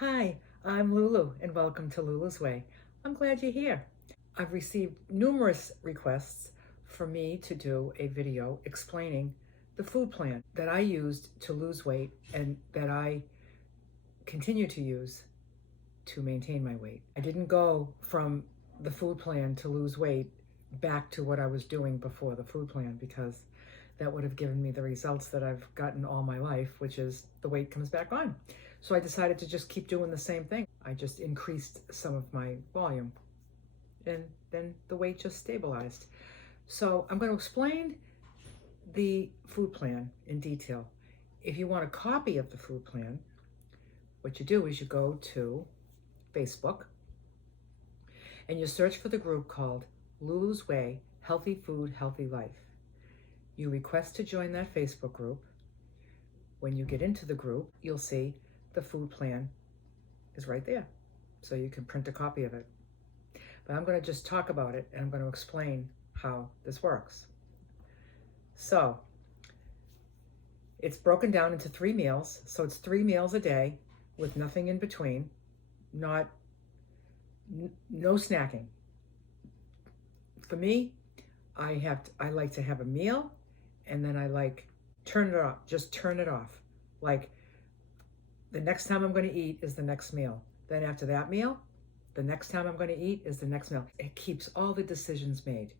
Hi, I'm Lulu and welcome to Lulu's Way. I'm glad you're here. I've received numerous requests for me to do a video explaining the food plan that I used to lose weight and that I continue to use to maintain my weight. I didn't go from the food plan to lose weight back to what I was doing before the food plan because that would have given me the results that I've gotten all my life, which is the weight comes back on. So I decided to just keep doing the same thing. I just increased some of my volume and then the weight just stabilized. So I'm going to explain the food plan in detail. If you want a copy of the food plan, what you do is you go to Facebook and you search for the group called Lulu's Way, Healthy Food, Healthy Life. You request to join that Facebook group. When you get into the group, you'll see the food plan is right there. So you can print a copy of it. But I'm going to just talk about it and I'm going to explain how this works. So it's broken down into 3 meals. So it's 3 meals a day with nothing in between, no snacking. For me, I like to have a meal and then I turn it off. Like the next time I'm going to eat is the next meal. Then after that meal, the next time I'm going to eat is the next meal. It keeps all the decisions made.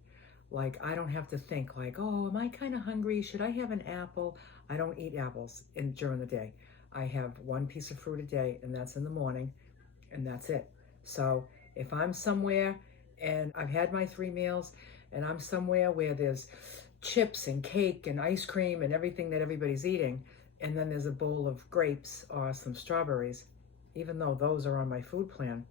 Like I don't have to think like, oh, am I kind of hungry? Should I have an apple? I don't eat apples during the day. I have 1 piece of fruit a day and that's in the morning and that's it. So if I'm somewhere and I've had my 3 meals and I'm somewhere where there's chips and cake and ice cream and everything that everybody's eating, and then there's a bowl of grapes or some strawberries, even though those are on my food plan,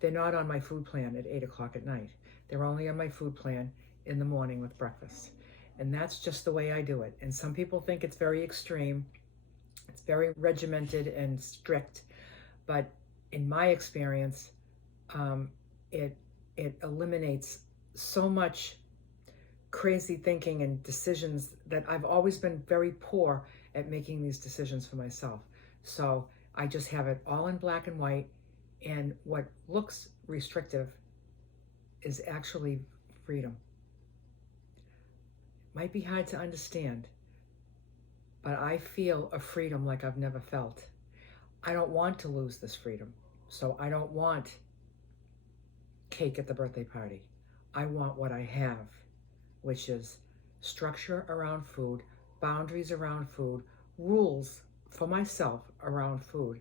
they're not on my food plan at 8 o'clock at night. They're only on my food plan in the morning with breakfast. And that's just the way I do it. And some people think it's very extreme. It's very regimented and strict. But in my experience, it eliminates so much crazy thinking and decisions that I've always been very poor at making these decisions for myself. So I just have it all in black and white, and what looks restrictive is actually freedom. It might be hard to understand, but I feel a freedom like I've never felt. I don't want to lose this freedom, so I don't want cake at the birthday party. I want what I have, which is structure around food, boundaries around food, rules for myself around food,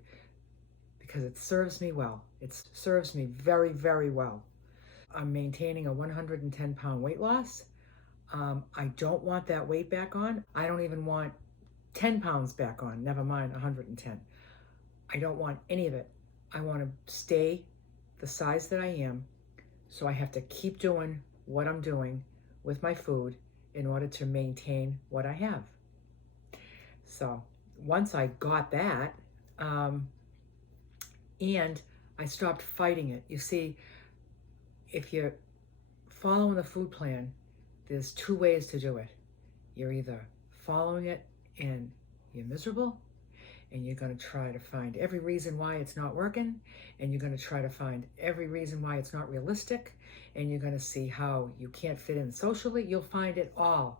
because it serves me well. It serves me very, very well. I'm maintaining a 110-pound weight loss. I don't want that weight back on. I don't even want 10 pounds back on, never mind 110. I don't want any of it. I want to stay the size that I am, so I have to keep doing what I'm doing with my food in order to maintain what I have. So once I got that, and I stopped fighting it. You see, if you're following the food plan, there's 2 ways to do it. You're either following it and you're miserable, and you're going to try to find every reason why it's not working, and you're going to try to find every reason why it's not realistic, and you're going to see how you can't fit in socially. You'll find it all.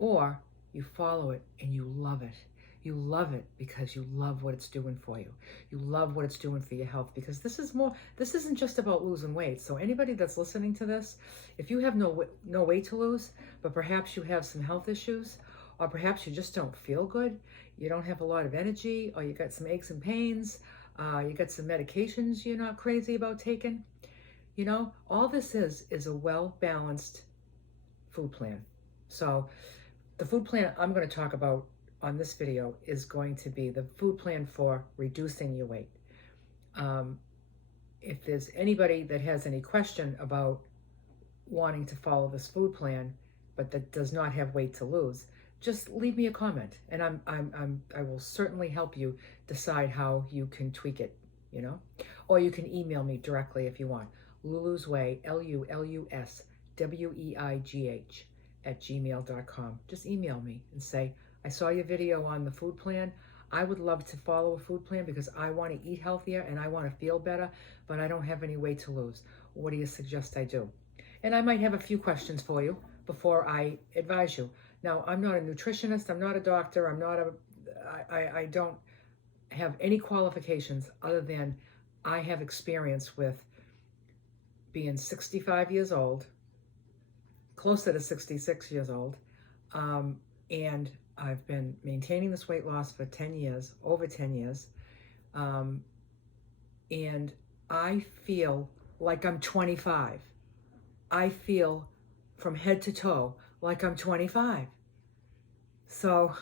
Or you follow it and you love it. You love it because you love what it's doing for you. You love what it's doing for your health, because this isn't just about losing weight. So anybody that's listening to this, if you have no weight to lose, but perhaps you have some health issues, or perhaps you just don't feel good, you don't have a lot of energy, or you got some aches and pains, you got some medications you're not crazy about taking, all this is a well-balanced food plan. So the food plan I'm going to talk about on this video is going to be the food plan for reducing your weight. If there's anybody that has any question about wanting to follow this food plan, but that does not have weight to lose, just leave me a comment, and I will certainly help you decide how you can tweak it, or you can email me directly if you want. Lulu's Way, LULUSWEIGH @gmail.com. Just email me and say, I saw your video on the food plan. I would love to follow a food plan because I want to eat healthier and I want to feel better, but I don't have any weight to lose. What do you suggest I do? And I might have a few questions for you before I advise you. Now, I'm not a nutritionist, I'm not a doctor, I don't have any qualifications other than I have experience with being 65 years old, closer to 66 years old, and I've been maintaining this weight loss for 10 years, over 10 years, and I feel like I'm 25. I feel from head to toe like I'm 25. So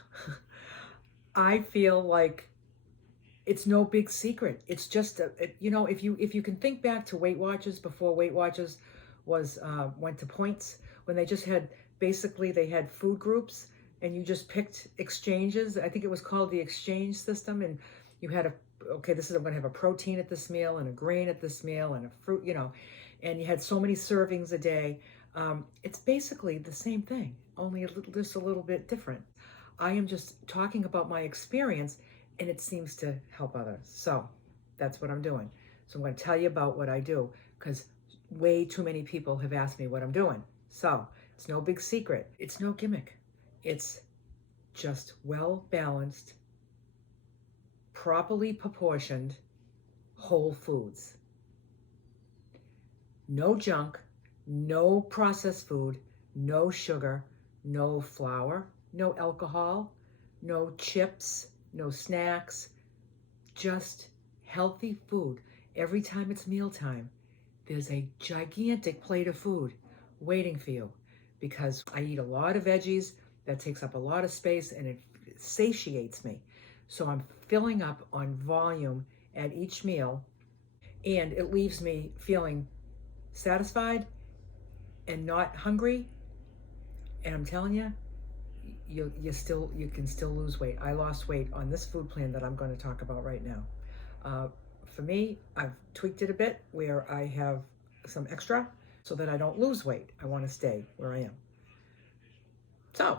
I feel like it's no big secret. It's just, if you can think back to Weight Watchers before Weight Watchers was went to points, when they just had, basically they had food groups and you just picked exchanges. I think it was called the exchange system, and you had I'm going to have a protein at this meal and a grain at this meal and a fruit, and you had so many servings a day. It's basically the same thing, only just a little bit different. I am just talking about my experience, and it seems to help others. So that's what I'm doing. So I'm going to tell you about what I do, because way too many people have asked me what I'm doing. So it's no big secret. It's no gimmick. It's just well-balanced, properly proportioned whole foods. No junk, no processed food, no sugar, no flour, no alcohol, no chips, no snacks, just healthy food. Every time it's mealtime, there's a gigantic plate of food waiting for you, because I eat a lot of veggies. That takes up a lot of space and it satiates me. So I'm filling up on volume at each meal, and it leaves me feeling satisfied and not hungry. And I'm telling you, you can still lose weight. I lost weight on this food plan that I'm going to talk about right now. For me, I've tweaked it a bit where I have some extra so that I don't lose weight. I want to stay where I am. So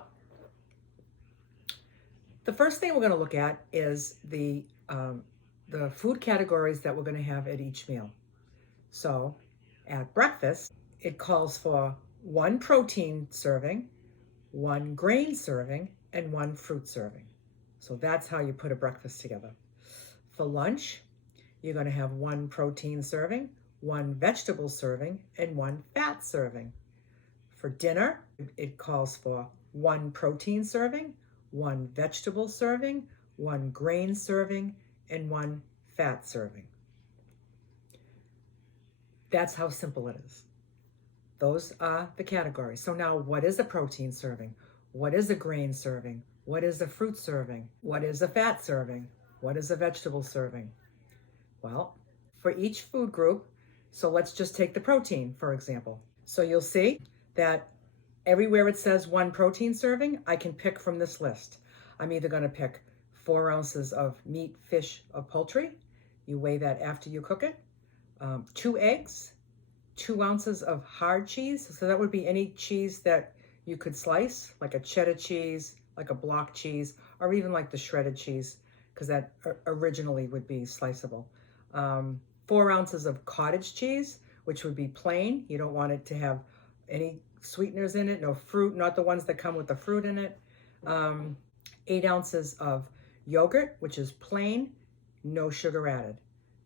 the first thing we're going to look at is the food categories that we're going to have at each meal. So at breakfast, it calls for 1 protein serving, 1 grain serving, and 1 fruit serving. So that's how you put a breakfast together. For lunch, you're going to have 1 protein serving, 1 vegetable serving, and 1 fat serving. For dinner, it calls for 1 protein serving, 1 vegetable serving, 1 grain serving, and 1 fat serving. That's how simple it is. Those are the categories. So now, what is a protein serving? What is a grain serving? What is a fruit serving? What is a fat serving? What is a vegetable serving? Well, for each food group, so let's just take the protein, for example. So you'll see that everywhere it says 1 protein serving, I can pick from this list. I'm either going to pick 4 ounces of meat, fish, or poultry. You weigh that after you cook it. 2 eggs, 2 ounces of hard cheese. So that would be any cheese that you could slice, like a cheddar cheese, like a block cheese, or even like the shredded cheese, because that originally would be sliceable. 4 ounces of cottage cheese, which would be plain. You don't want it to have any sweeteners in it, no fruit, not the ones that come with the fruit in it. 8 ounces of yogurt, which is plain, no sugar added.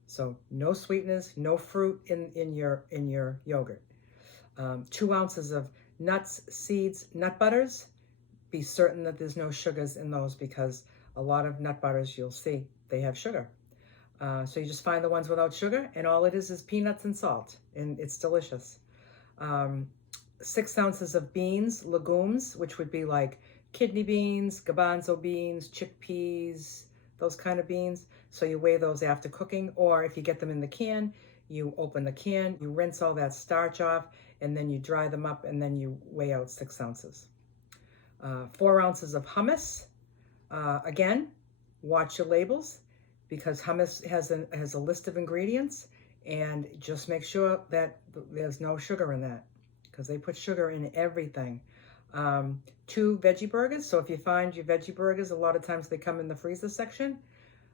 So no sweeteners, no fruit in your yogurt. 2 ounces of nuts, seeds, nut butters. Be certain that there's no sugars in those, because a lot of nut butters, you'll see, they have sugar. So you just find the ones without sugar, and all it is peanuts and salt, and it's delicious. 6 ounces of beans, legumes, which would be like kidney beans, garbanzo beans, chickpeas, those kind of beans. So you weigh those after cooking, or if you get them in the can, you open the can, you rinse all that starch off, and then you dry them up, and then you weigh out 6 ounces. 4 ounces of hummus. Again, watch your labels, because hummus has a list of ingredients, and just make sure that there's no sugar in that, because they put sugar in everything. 2 veggie burgers. So if you find your veggie burgers, a lot of times they come in the freezer section.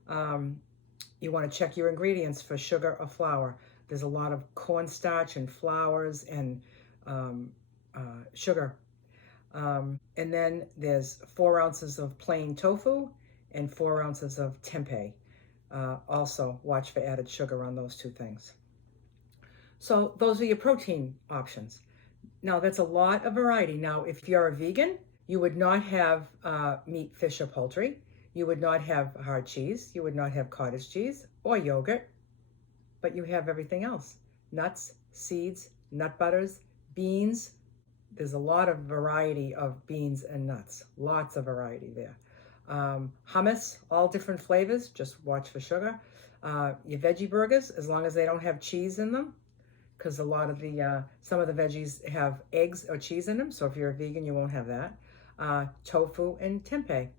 You want to check your ingredients for sugar or flour. There's a lot of cornstarch and flours and sugar. And then there's 4 ounces of plain tofu and 4 ounces of tempeh. Also, watch for added sugar on those 2 things. So those are your protein options. Now, that's a lot of variety. Now, if you're a vegan, you would not have meat, fish, or poultry. You would not have hard cheese. You would not have cottage cheese or yogurt, but you have everything else. Nuts, seeds, nut butters, beans. There's a lot of variety of beans and nuts. Lots of variety there. Hummus, all different flavors. Just watch for sugar. Your veggie burgers, as long as they don't have cheese in them, because a lot of the, some of the veggies have eggs or cheese in them. So if you're a vegan, you won't have that. Tofu and tempeh.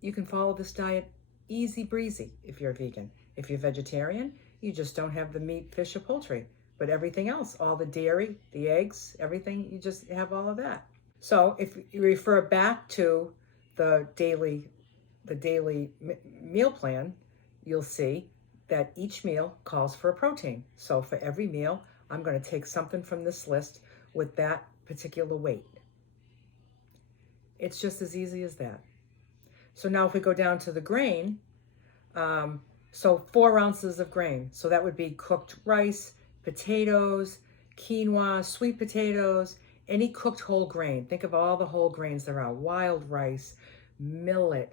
You can follow this diet easy breezy if you're a vegan. If you're vegetarian, you just don't have the meat, fish, or poultry. But everything else, all the dairy, the eggs, everything, you just have all of that. So if you refer back to the daily meal plan, you'll see that each meal calls for a protein. So for every meal, I'm going to take something from this list with that particular weight. It's just as easy as that. So now if we go down to the grain, so 4 ounces of grain. So that would be cooked rice, potatoes, quinoa, sweet potatoes, any cooked whole grain. Think of all the whole grains there are: wild rice, millet,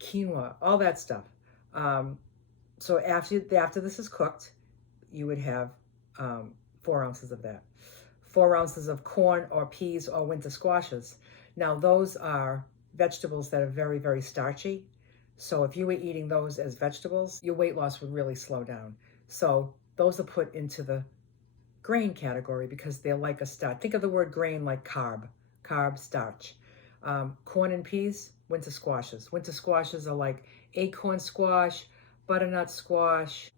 quinoa, all that stuff. So after this is cooked, you would have 4 ounces of that. 4 ounces of corn or peas or winter squashes. Now those are vegetables that are very, very starchy. So if you were eating those as vegetables, your weight loss would really slow down. So those are put into the grain category because they're like a starch. Think of the word grain like carb, starch. Corn and peas, winter squashes. Winter squashes are like acorn squash, butternut squash,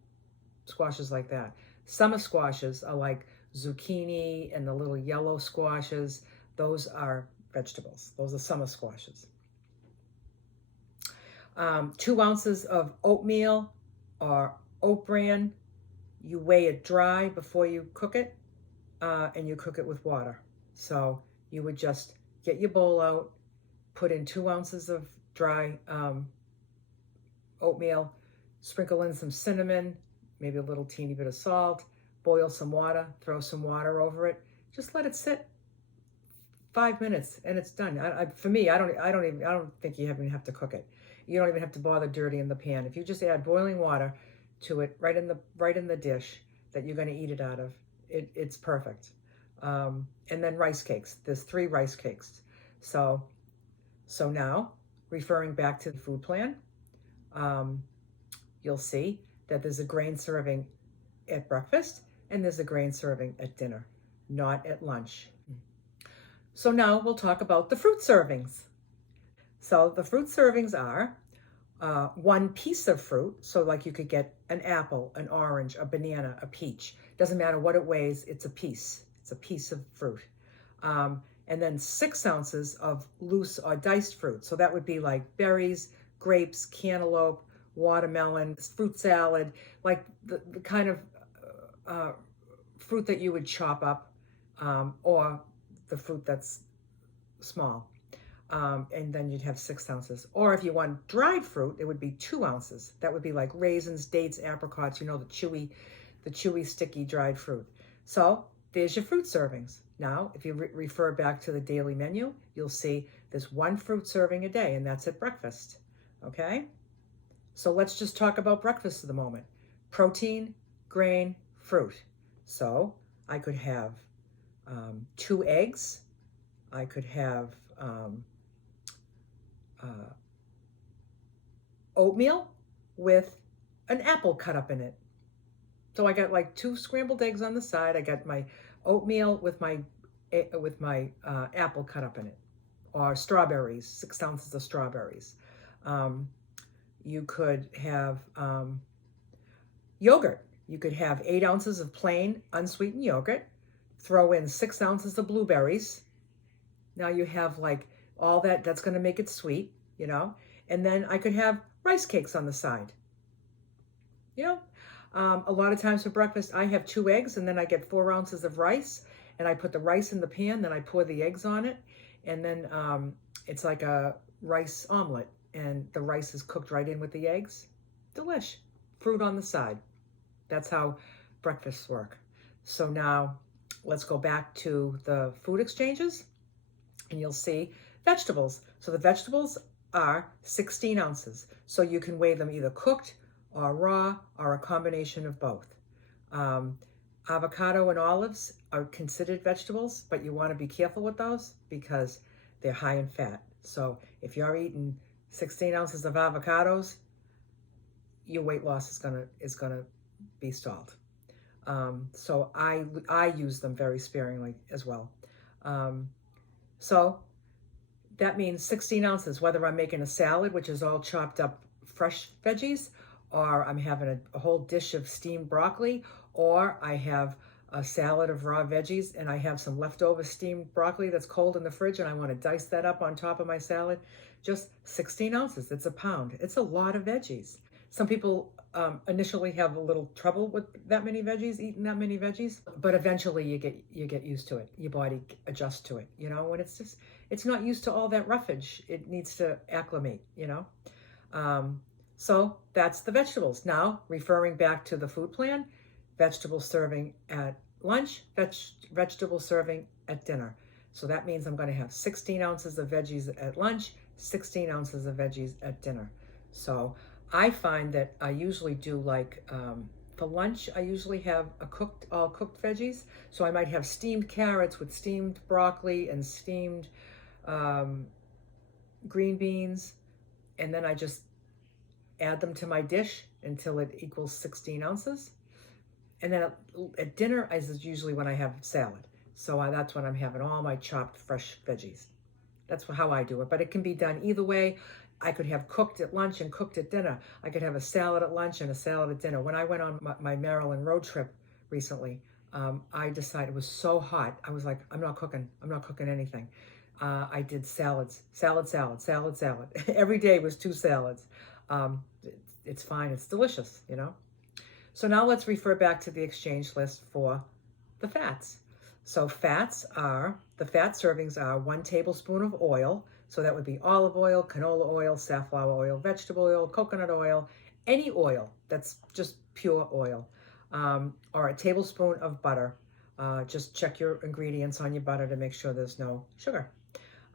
squashes like that. Summer squashes are like zucchini and the little yellow squashes. Those are vegetables. Those are summer squashes. 2 ounces of oatmeal or oat bran. You weigh it dry before you cook it, and you cook it with water. So you would just get your bowl out, put in 2 ounces of dry oatmeal, sprinkle in some cinnamon, maybe a little teeny bit of salt, boil some water, throw some water over it. Just let it sit 5 minutes and it's done. For me, I don't think you even have to cook it. You don't even have to bother dirtying the pan. If you just add boiling water to it right in the dish that you're going to eat it out of, it's perfect. And then rice cakes. There's 3 rice cakes. So now, referring back to the food plan, you'll see that there's a grain serving at breakfast and there's a grain serving at dinner, not at lunch. So now we'll talk about the fruit servings. So the fruit servings are 1 piece of fruit. So like you could get an apple, an orange, a banana, a peach. Doesn't matter what it weighs, it's a piece. It's a piece of fruit. And then 6 ounces of loose or diced fruit. So that would be like berries, grapes, cantaloupe, watermelon, fruit salad, like the kind of fruit that you would chop up, or the fruit that's small. And then you'd have 6 ounces. Or if you want dried fruit, it would be 2 ounces. That would be like raisins, dates, apricots, the chewy, sticky dried fruit. So there's your fruit servings. Now, if you refer back to the daily menu, you'll see there's 1 fruit serving a day, and that's at breakfast. Okay? So let's just talk about breakfast for the moment. Protein, grain, fruit. So I could have 2 eggs. I could have oatmeal with an apple cut up in it. So I got like 2 scrambled eggs on the side. I got my oatmeal with my apple cut up in it, or strawberries, 6 ounces of strawberries. You could have yogurt. You could have 8 ounces of plain unsweetened yogurt, throw in 6 ounces of blueberries. Now you have like all that's going to make it sweet, you know. And then I could have rice cakes on the side. You know, a lot of times for breakfast, I have 2 eggs and then I get 4 ounces of rice and I put the rice in the pan, then I pour the eggs on it. And then it's like a rice omelet and the rice is cooked right in with the eggs. Delish. Fruit on the side. That's how breakfasts work. So now let's go back to the food exchanges and you'll see vegetables. So the vegetables are 16 ounces. So you can weigh them either cooked or raw or a combination of both. Avocado and olives are considered vegetables, but you want to be careful with those because they're high in fat. So if you're eating 16 ounces of avocados, your weight loss is gonna be stalled. So I use them very sparingly as well. So that means 16 ounces, whether I'm making a salad, which is all chopped up fresh veggies, or I'm having a whole dish of steamed broccoli, or I have a salad of raw veggies and I have some leftover steamed broccoli that's cold in the fridge and I want to dice that up on top of my salad. Just 16 ounces, it's a pound. It's a lot of veggies. Some people initially have a little trouble with that many veggies, eating that many veggies, but eventually you get used to it. Your body adjusts to it, you know, when it's not used to all that roughage. It needs to acclimate, you know. So that's the vegetables. Now, referring back to the food plan, vegetable serving at lunch, vegetable serving at dinner. So that means I'm going to have 16 ounces of veggies at lunch, 16 ounces of veggies at dinner. So I find that I usually do like, for lunch, I usually have all cooked veggies. So I might have steamed carrots with steamed broccoli and steamed green beans. And then I just add them to my dish until it equals 16 ounces. And then at dinner is usually when I have salad. So that's when I'm having all my chopped fresh veggies. That's how I do it. But it can be done either way. I could have cooked at lunch and cooked at dinner. I could have a salad at lunch and a salad at dinner. When I went on my Maryland road trip recently, I decided it was so hot. I was like, I'm not cooking anything. I did salad. Every day was 2 salads. It's fine. It's delicious, you know. So now let's refer back to the exchange list for the fats. So the fat servings are 1 tablespoon of oil. So that would be olive oil, canola oil, safflower oil, vegetable oil, coconut oil, any oil that's just pure oil, or a tablespoon of butter. Just check your ingredients on your butter to make sure there's no sugar.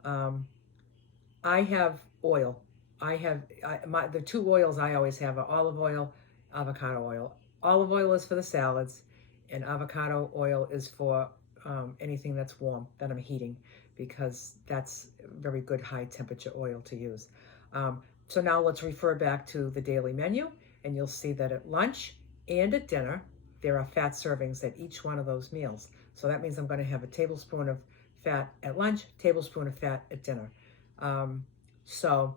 I have oil. The 2 oils I always have are olive oil, avocado oil. Olive oil is for the salads, and avocado oil is for anything that's warm that I'm heating, because that's very good high temperature oil to use. So now let's refer back to the daily menu, and you'll see that at lunch and at dinner, there are fat servings at each one of those meals. So that means I'm going to have a tablespoon of fat at lunch, tablespoon of fat at dinner. So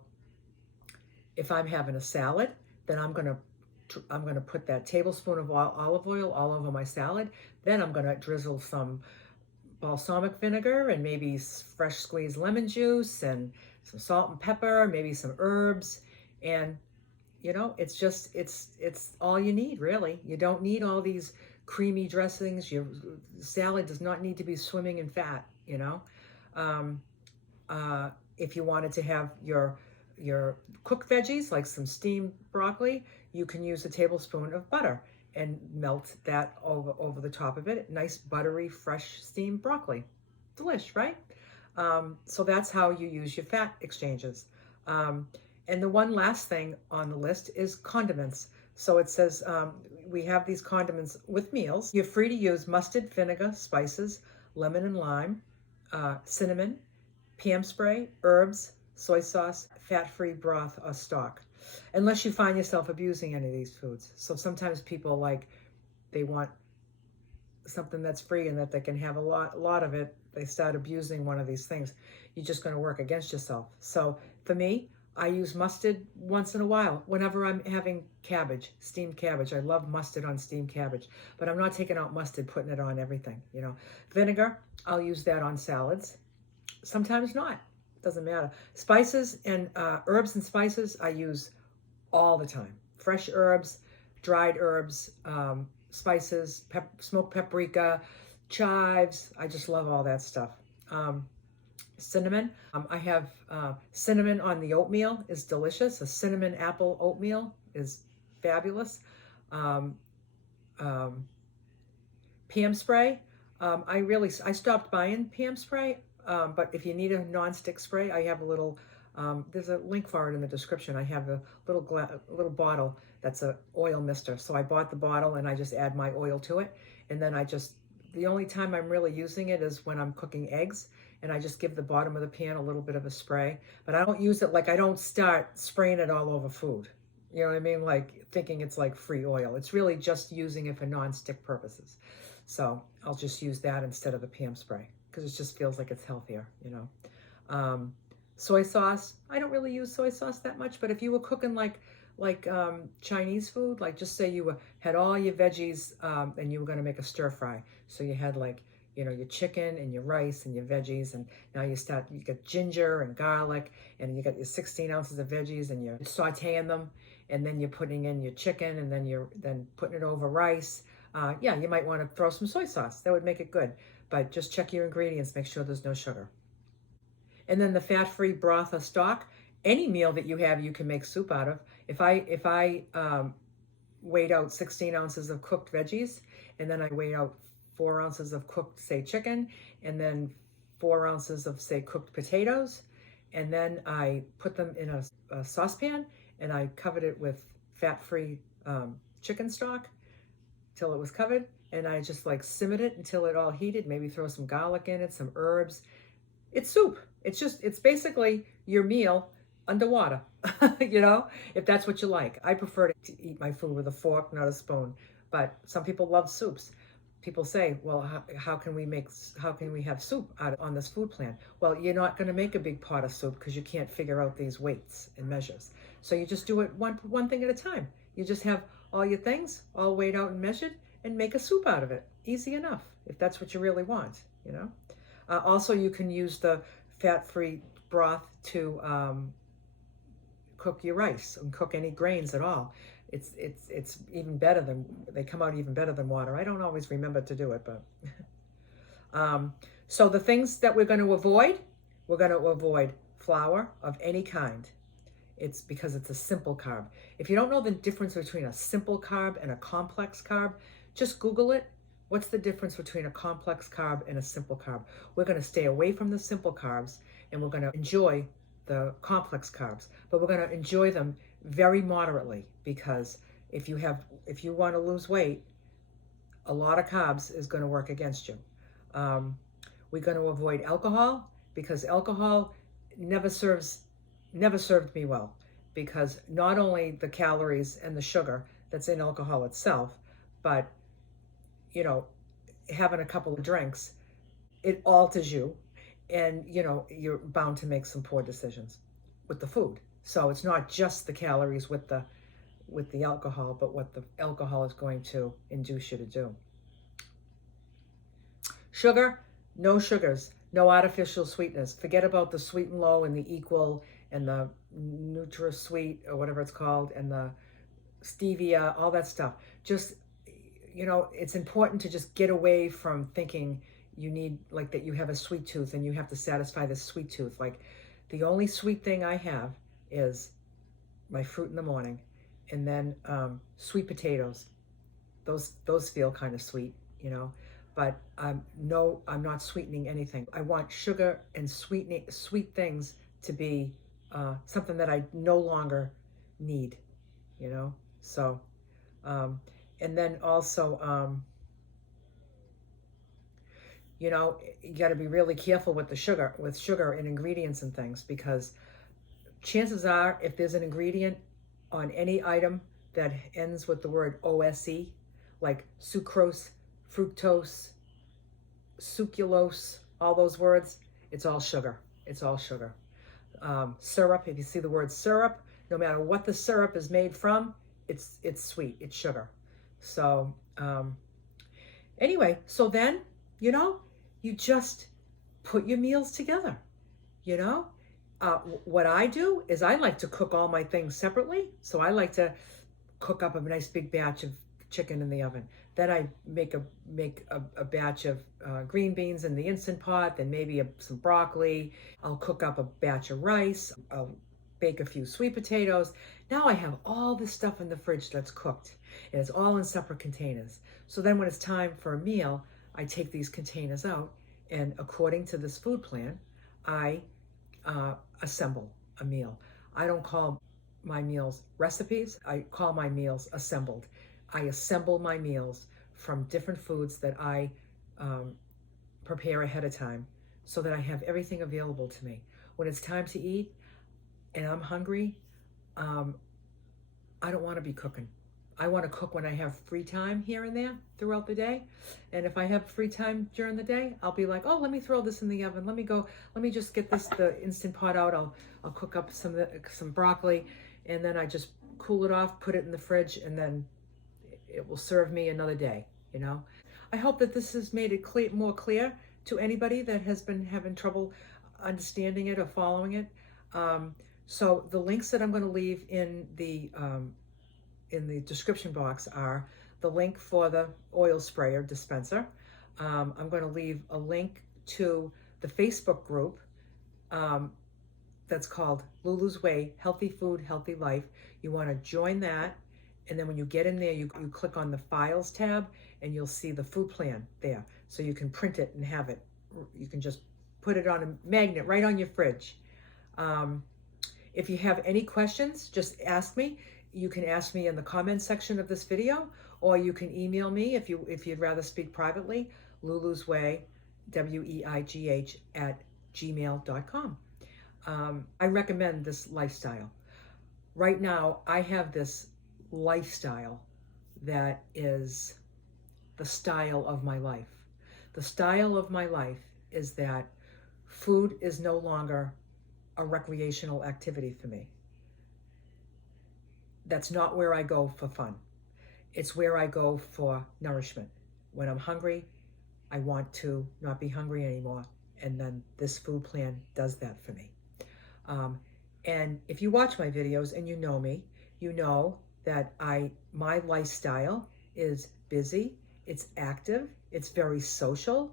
if I'm having a salad, then I'm going to put that tablespoon of olive oil all over my salad. Then I'm going to drizzle some balsamic vinegar and maybe fresh squeezed lemon juice and some salt and pepper, maybe some herbs. And, you know, it's all you need, really. You don't need all these creamy dressings. Your salad does not need to be swimming in fat, you know. If you wanted to have your cooked veggies, like some steamed broccoli, you can use a tablespoon of butter and melt that over the top of it. Nice buttery, fresh steamed broccoli. Delish, right? So that's how you use your fat exchanges. And the one last thing on the list is condiments. So it says we have these condiments with meals. You're free to use mustard, vinegar, spices, lemon and lime, cinnamon, Pam spray, herbs, soy sauce, fat-free broth or stock, unless you find yourself abusing any of these foods. So sometimes people they want something that's free and that they can have a lot of it. They start abusing one of these things. You're just going to work against yourself. So for me, I use mustard once in a while whenever I'm having cabbage, steamed cabbage. I love mustard on steamed cabbage, but I'm not taking out mustard, putting it on everything, you know. Vinegar, I'll use that on salads. Sometimes not. Doesn't matter. Spices and herbs and spices I use all the time. Fresh herbs, dried herbs, spices, smoked paprika, chives. I just love all that stuff. Cinnamon. I have cinnamon on the oatmeal is delicious. A cinnamon apple oatmeal is fabulous. Um, um, PM spray. I stopped buying PM spray, but if you need a non-stick spray, I have a little. There's a link for it in the description. I have a little bottle that's a oil mister. So I bought the bottle and I just add my oil to it, and then the only time I'm really using it is when I'm cooking eggs, and I just give the bottom of the pan a little bit of a spray. But I don't use it I don't start spraying it all over food. You know what I mean? Like thinking it's like free oil. It's really just using it for non-stick purposes. So I'll just use that instead of the PM spray because it just feels like it's healthier, you know. Soy sauce, I don't really use soy sauce that much, but if you were cooking like Chinese food, like just say you had all your veggies and you were going to make a stir fry. So you had your chicken and your rice and your veggies, and now you get ginger and garlic, and you got your 16 ounces of veggies, and you're sauteing them, and then you're putting in your chicken, and then you're putting it over rice. Yeah, you might want to throw some soy sauce. That would make it good. But just check your ingredients, make sure there's no sugar. And then the fat-free broth or stock, any meal that you have, you can make soup out of. If I weighed out 16 ounces of cooked veggies, and then I weighed out 4 ounces of cooked, say, chicken, and then 4 ounces of, say, cooked potatoes, and then I put them in a saucepan, and I covered it with fat-free chicken stock till it was covered, and I just simmered it until it all heated, maybe throw some garlic in it, some herbs. It's soup. It's basically your meal underwater, you know, if that's what you like. I prefer to eat my food with a fork, not a spoon, but some people love soups. People say, well, how can we have soup on this food plan? Well, you're not going to make a big pot of soup because you can't figure out these weights and measures. So you just do it one thing at a time. You just have all your things all weighed out and measured and make a soup out of it. Easy enough, if that's what you really want, you know. Also, you can use the fat-free broth to cook your rice and cook any grains at all. It's even better they come out even better than water. I don't always remember to do it, but so the things that we're going to avoid flour of any kind. It's because it's a simple carb. If you don't know the difference between a simple carb and a complex carb, just Google it. What's the difference between a complex carb and a simple carb? We're going to stay away from the simple carbs, and we're going to enjoy the complex carbs, but we're going to enjoy them very moderately, because if you want to lose weight, a lot of carbs is going to work against you. We're going to avoid alcohol, because alcohol never served me well, because not only the calories and the sugar that's in alcohol itself, but having a couple of drinks, it alters you, and you're bound to make some poor decisions with the food. So it's not just the calories with the alcohol, but what the alcohol is going to induce you to do. Sugar, no sugars, no artificial sweeteners. Forget about the Sweet and Low and the Equal and the NutraSweet or whatever it's called, and the stevia, all that stuff. Just, it's important to just get away from thinking you need, that you have a sweet tooth and you have to satisfy this sweet tooth. The only sweet thing I have is my fruit in the morning, and then sweet potatoes. Those feel kind of sweet, but no, I'm not sweetening anything. I want sugar and sweet things to be something that I no longer need, so and then also you got to be really careful with sugar and ingredients and things, because chances are, if there's an ingredient on any item that ends with the word OSE, like sucrose, fructose, sucralose, all those words, it's all sugar. It's all sugar. syrup. If you see the word syrup, no matter what the syrup is made from, it's sweet, it's sugar. So anyway, so then, you just put your meals together, you know? What I do is I like to cook all my things separately. So I like to cook up a nice big batch of chicken in the oven. Then I make a batch of green beans in the Instant Pot, then maybe some broccoli. I'll cook up a batch of rice. I'll bake a few sweet potatoes. Now I have all this stuff in the fridge that's cooked, and it's all in separate containers. So then when it's time for a meal, I take these containers out, and according to this food plan, I assemble a meal. I don't call my meals recipes. I call my meals assembled. I assemble my meals from different foods that I prepare ahead of time so that I have everything available to me. When it's time to eat and I'm hungry, I don't want to be cooking. I want to cook when I have free time here and there throughout the day. And if I have free time during the day, I'll be like, oh, let me throw this in the oven. Let me just get the Instant Pot out. I'll cook up some broccoli, and then I just cool it off, put it in the fridge, and then it will serve me another day, I hope that this has made it more clear to anybody that has been having trouble understanding it or following it. So the links that I'm going to leave in the description box are the link for the oil sprayer dispenser. I'm going to leave a link to the Facebook group that's called Lulu's Way, Healthy Food, Healthy Life. You want to join that. And then when you get in there, you click on the Files tab, and you'll see the food plan there. So you can print it and have it. You can just put it on a magnet right on your fridge. If you have any questions, just ask me. You can ask me in the comments section of this video, or you can email me if you'd rather speak privately, Lulu's Way, WEIGH @gmail.com. I recommend this lifestyle. Right now, I have this lifestyle that is the style of my life. The style of my life is that food is no longer a recreational activity for me. That's not where I go for fun. It's where I go for nourishment. When I'm hungry, I want to not be hungry anymore. And then this food plan does that for me. And if you watch my videos and you know me, you know that my lifestyle is busy, it's active, it's very social,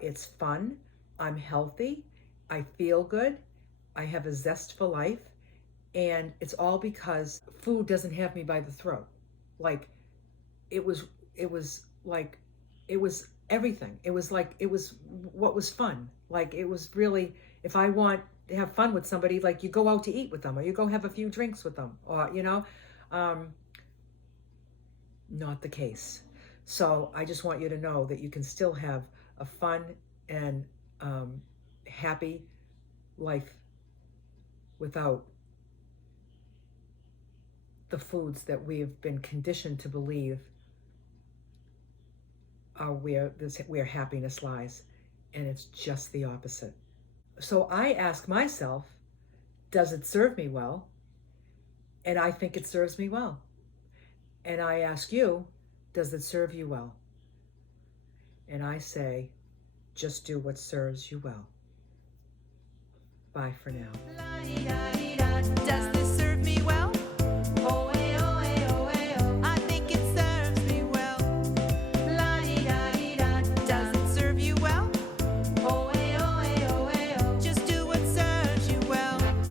it's fun, I'm healthy, I feel good, I have a zest for life, and it's all because food doesn't have me by the throat. Like, it was everything. It was what was fun. Like, it was really, if I want to have fun with somebody, like, you go out to eat with them, or you go have a few drinks with them, or, not the case. So I just want you to know that you can still have a fun and happy life without the foods that we have been conditioned to believe are where happiness lies. And it's just the opposite. So I ask myself, does it serve me well? And I think it serves me well. And I ask you, does it serve you well? And I say, just do what serves you well. Bye for now.